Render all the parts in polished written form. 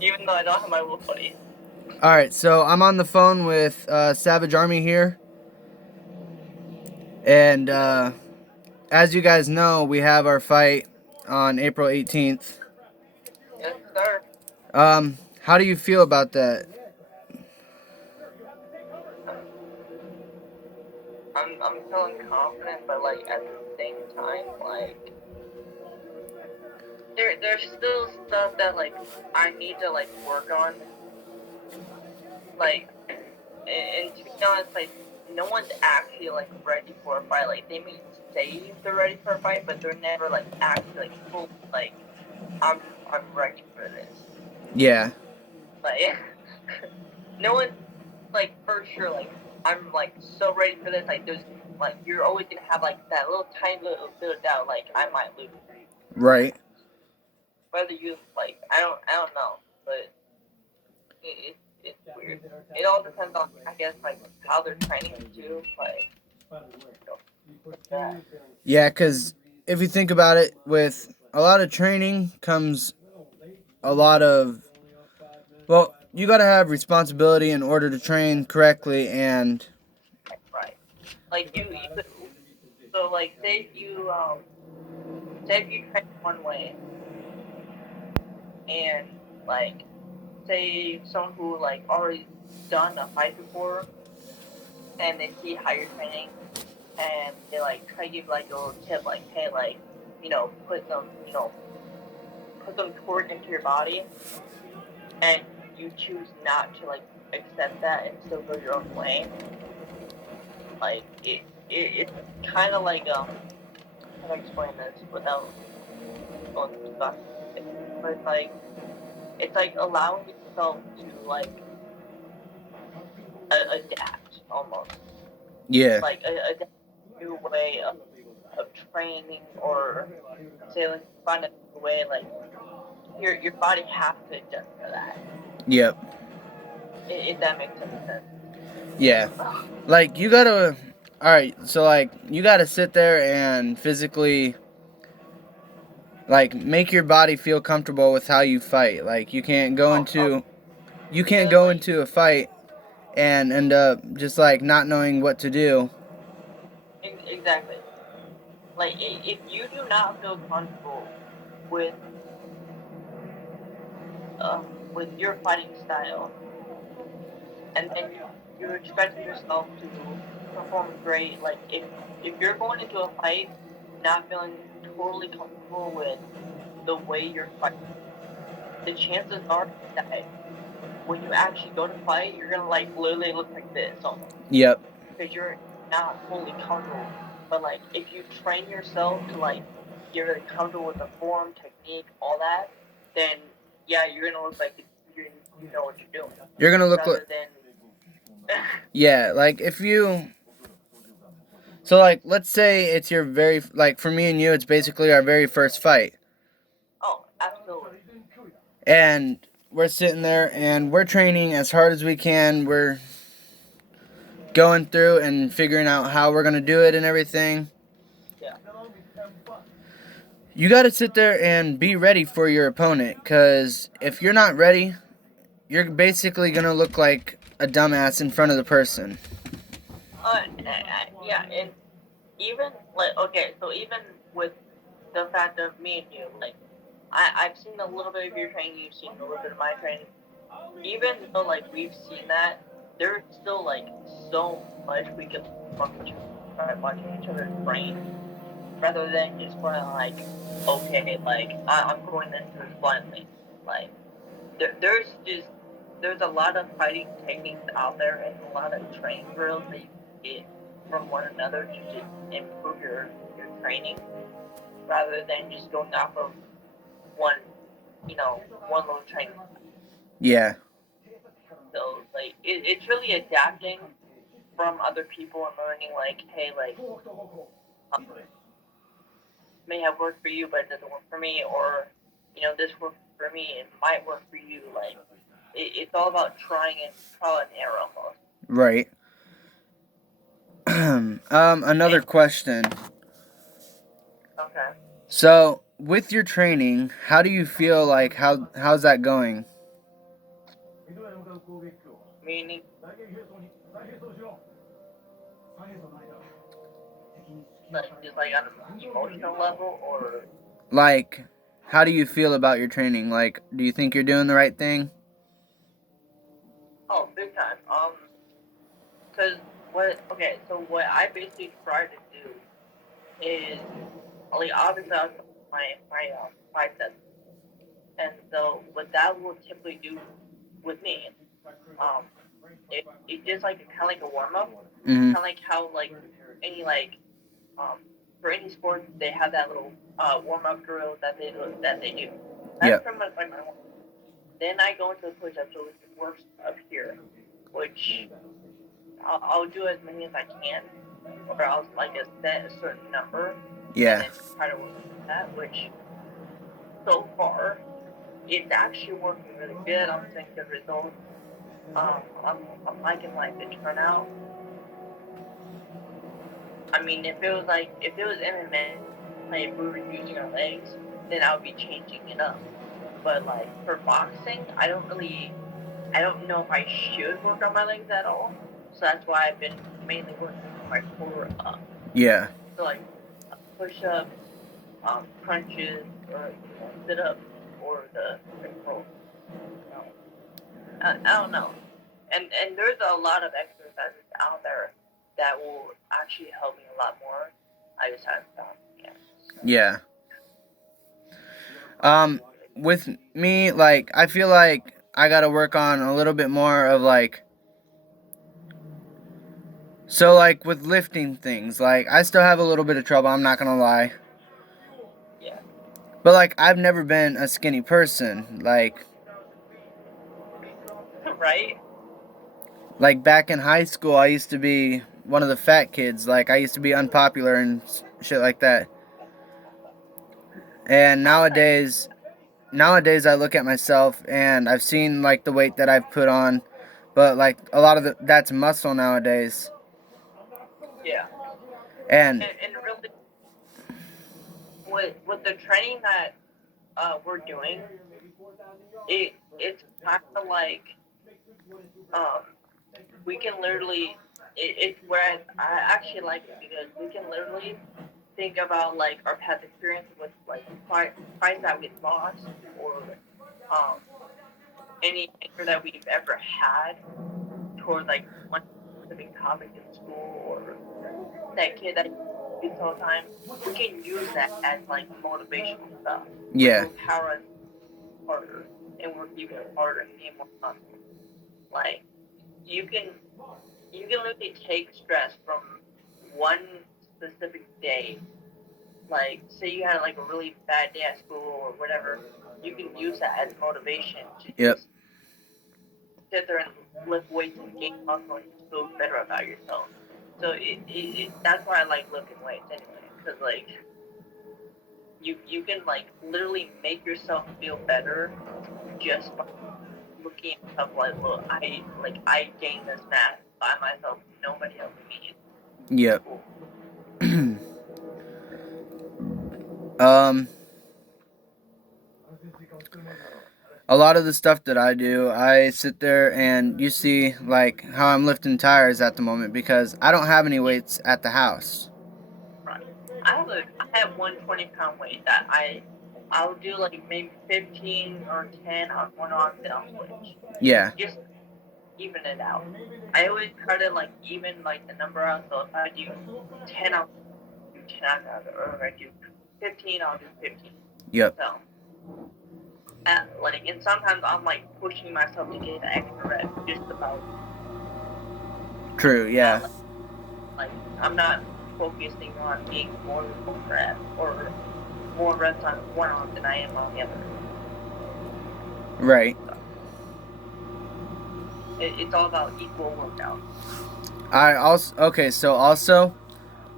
Even though I don't have my wolf buddy. Alright, so I'm on the phone with Savage Army here. And as you guys know, we have our fight on April 18th. Yes, sir. How do you feel about that? I'm feeling confident, but like at the same time, like there's still stuff that like I need to like work on. Like, and to be honest, like no one's actually like ready for a fight. Like they may say they're ready for a fight, but they're never like actually like full like I'm ready for this. Yeah. Like no one's like for sure like I'm like so ready for this. Like there's like you're always gonna have like that little tiny little bit of doubt. Like I might lose. Right. Whether you like I don't know, but it's weird. It all depends on I guess like how they're training too. Like Yeah, because if you think about it, with a lot of training comes a lot of, well, you got to have responsibility in order to train correctly. And right. Like so like say if you train one way and like say someone who like already done a fight before and they see how you're training and they like try to give like a little tip like hey like put some torque into your body and you choose not to like accept that and still go your own way. Like it's kind of like how to explain this without going too far. But it's like allowing yourself to like adapt almost. yeah, Like adapt a new way of training or say like find a new way like your body has to adjust to that. yep, If that makes any sense. yeah. Like, you got to, all right, so like, you got to sit there and physically, like, make your body feel comfortable with how you fight. Like, you can't go into, you can't Because go like into a fight and end up just like not knowing what to do. exactly. Like if you do not feel comfortable with with your fighting style, and then you expect yourself to perform great. Like if you're going into a fight not feeling totally comfortable with the way you're fighting, the chances are that when you actually go to fight, you're gonna like literally look like this almost Yep. because you're not fully comfortable. But like if you train yourself to like get really comfortable with the form, technique, all that, then yeah, you're gonna look like you know what you're doing. You're gonna look like, Rather than yeah, like if you, so like, let's say it's your very, like for me and you, it's basically our very first fight. oh, absolutely. And we're sitting there and we're training as hard as we can. We're going through and figuring out how we're gonna do it and everything. Yeah. You got to sit there and be ready for your opponent, because if you're not ready, you're basically gonna look like a dumbass in front of the person. Yeah, and even like okay, so even with the fact of me and you, like I've seen a little bit of your training, you've seen a little bit of my training. Even though like we've seen that, there's still like so much we can from each other by watching each other's brain, rather than just going like, okay, like I'm going into this blindly. Like there's a lot of fighting techniques out there and a lot of training drills that you can get from one another to just improve your training rather than just going off of one one little training. Yeah. So like it's really adapting from other people and learning like hey like may have worked for you but it doesn't work for me, or this worked for me, it might work for you. Like it's all about trying and trial and error almost. Right. Another question. Okay. So, with your training, how do you feel like how's that going? Meaning, like, just like on an emotional level, or Like, how do you feel about your training? Like, do you think you're doing the right thing? oh, big time. Cause so what I basically try to do is, like, obviously I was my biceps, and so what that will typically do with me, um, it just like kind of like a warm up, Mm-hmm. kind of like how like any like for any sport they have that little warm up drill that they do. That's Yep. pretty much like my one. Then I go into the push up, so it works up here, which I'll do as many as I can, or I'll like set a certain number, Yeah. and then try to work with that. Which so far it's actually working really good. I'm seeing good results. I'm liking like the turnout. I mean, if it was MMA, like if we were using our legs, then I would be changing it up. But like for boxing, I don't know if I should work on my legs at all. So that's why I've been mainly working my core up. Yeah. So like push-ups, crunches, or sit-ups, or the control. I don't know. And there's a lot of exercises out there that will actually help me a lot more. I just haven't found it yet. Yeah. With me, like, I feel like I gotta work on a little bit more of like, so like with lifting things, like I still have a little bit of trouble, I'm not gonna lie. Yeah. But like I've never been a skinny person. Right? Like back in high school I used to be one of the fat kids. Like I used to be unpopular and shit like that. And nowadays I look at myself and I've seen like the weight that I've put on, but like a lot of that's muscle nowadays. Yeah. And And really, with the training that we're doing, it's kind of like um, we can literally it's where I actually like it because we can literally think about like our past experience with like fights that we've lost, or um, any anger that we've ever had toward like one specific topic in school, or that kid that beats all the time. We can use that as like motivational stuff. yeah. Which will power us harder and work even harder and be more confident. Like you can literally take stress from one specific day. Like say you had like a really bad day at school or whatever, you can use that as motivation to Yep. just sit there and lift weights and gain muscle and just feel better about yourself. So that's why I like lifting weights anyway, because like you can like literally make yourself feel better just by looking at stuff like, well, I gained this mass by myself, nobody helped me. Yep. Cool. A lot of the stuff that I do, I sit there and you see like how I'm lifting tires at the moment because I don't have any weights at the house. Right. I have 120-pound weight that I'll do like maybe 15 or 10 on one arm, then I'll switch. Yeah. Just even it out. I always try to like even like the number out. So if I do 10, I'll do 10 or if I do 15, I'll do 15. Yep. So, and sometimes I'm like pushing myself to get the extra rep just about. True. Yeah. Like I'm not focusing on being more than one rep or more reps on one arm than I am on the other. Right. So, it's all about equal workout.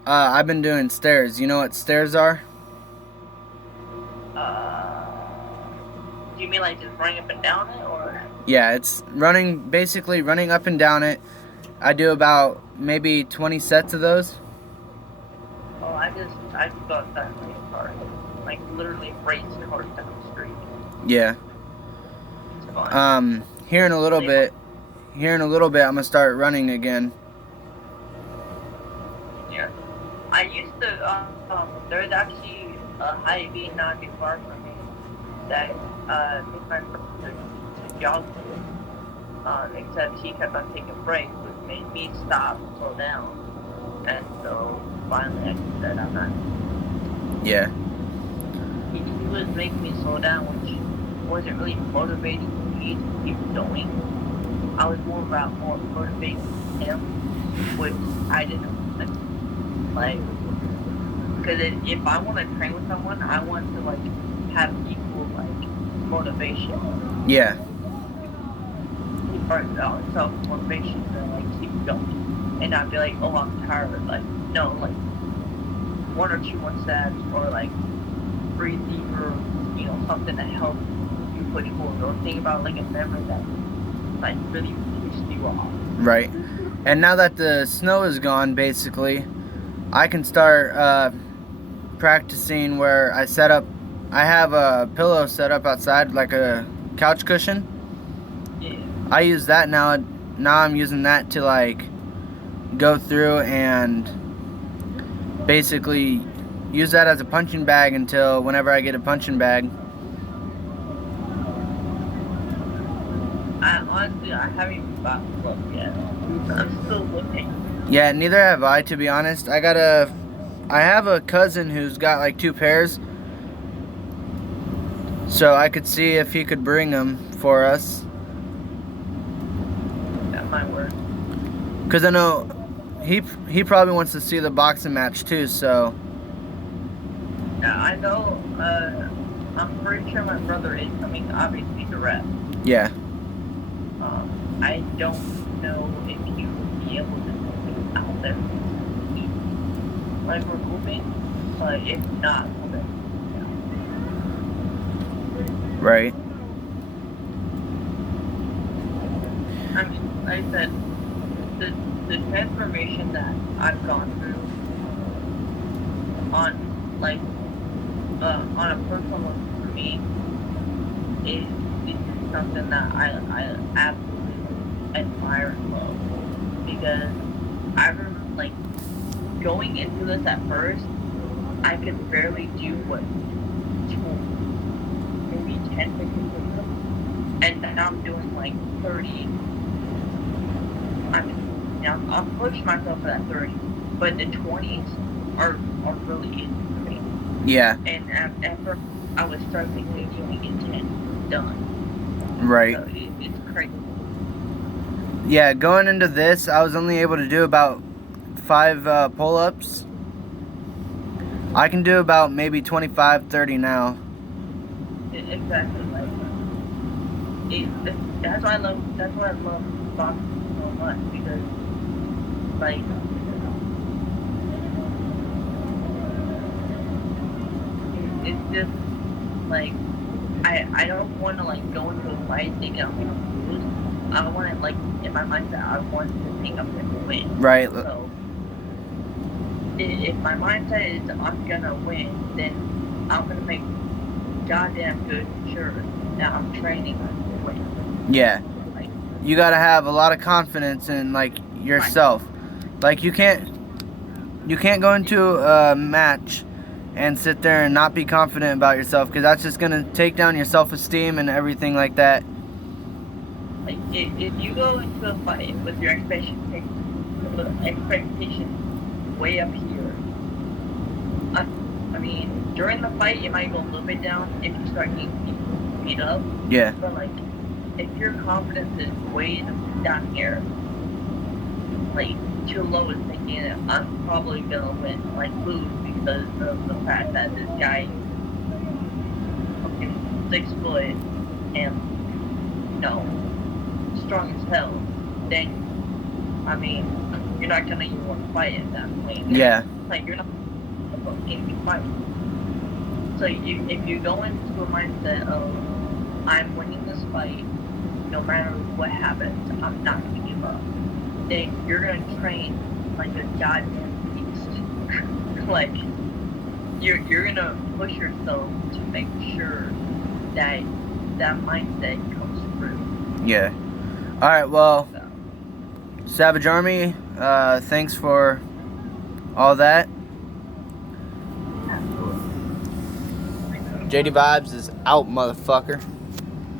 I've been doing stairs. You know what stairs are? Do you mean like just running up and down it, or? Yeah, it's basically running up and down it. I do about maybe 20 sets of those. Oh, I just thought that was hard. Like literally race cars down the street. Yeah. It's fun. Here in a little bit, here in a little bit, I'm gonna start running again. Yeah. I used to, there's actually a Hy-Vee not too far from me that, me and my brother to jog to. Except he kept on taking breaks, which made me stop and slow down. And so, finally I said I'm not. Yeah. He was making me slow down, which wasn't really motivating me to keep going. I was more motivating him, which I didn't like. Because if I want to train with someone, I want to like have equal like motivation. Yeah. Or self motivation to like keep going, and not be like, oh, I'm tired. Like no, like 1 or 2 more steps, or like breathe deeper. Something that helps you push forward. Or think about like a memory that like really pissed you off. Right. And now that the snow is gone, basically, I can start practicing where I have a pillow set up outside, like a couch cushion. Yeah. I use that now. Now I'm using that to like go through and basically use that as a punching bag until whenever I get a punching bag. Honestly, I haven't even got close yet. I'm still looking. Yeah, neither have I, to be honest. I have a cousin who's got like 2 pairs, so I could see if he could bring them for us. That might work. Cause I know he probably wants to see the boxing match too. So Yeah, I know. I'm pretty sure my brother is coming. Obviously, the rep. yeah, I don't know if he will be able to move out there. Like we're moving, but if not, then right. I mean, like I said, the transformation that I've gone through on on a personal level for me is something that I absolutely admire and love, because I remember like going into this at first, I could barely do what maybe 10-15%, and now I'm doing like 30. I'll push myself at 30, but the 20s are really easy for me. Yeah. And at first, I was struggling with doing it 10 done. Right. So it's crazy. Yeah, going into this, I was only able to do about 5 pull-ups. I can do about maybe 25, 30 now. Exactly. That's why I love boxing so much, because like it's just like I don't want to like go into a fight thinking I'm gonna lose. I want to, like, in my mindset, I want to think I'm gonna win. Right. So if my mindset is I'm gonna win, then I'm gonna make goddamn good sure that I'm training to win. Yeah. Like, You gotta have a lot of confidence in like yourself. Like you can't go into a match and sit there and not be confident about yourself, because that's just gonna take down your self-esteem and everything like that. Like if you go into a fight with your expectations way up here, I mean, during the fight it might go a little bit down if you start getting beat up. Yeah. But like, if your confidence is way down here, like too low, is thinking that I'm probably gonna win, like lose, because of the fact that this guy is 6 foot and strong as hell, then I mean you're not gonna even want to fight at that point. Yeah. Like you're not going to fight. So if you go into a mindset of I'm winning this fight, no matter what happens, I'm not gonna give up, then you're gonna train like a goddamn beast. Like you're gonna push yourself to make sure that mindset comes through. Yeah. All right. Well, So. Savage Army, thanks for all that. Absolutely. JD Vibes is out, motherfucker.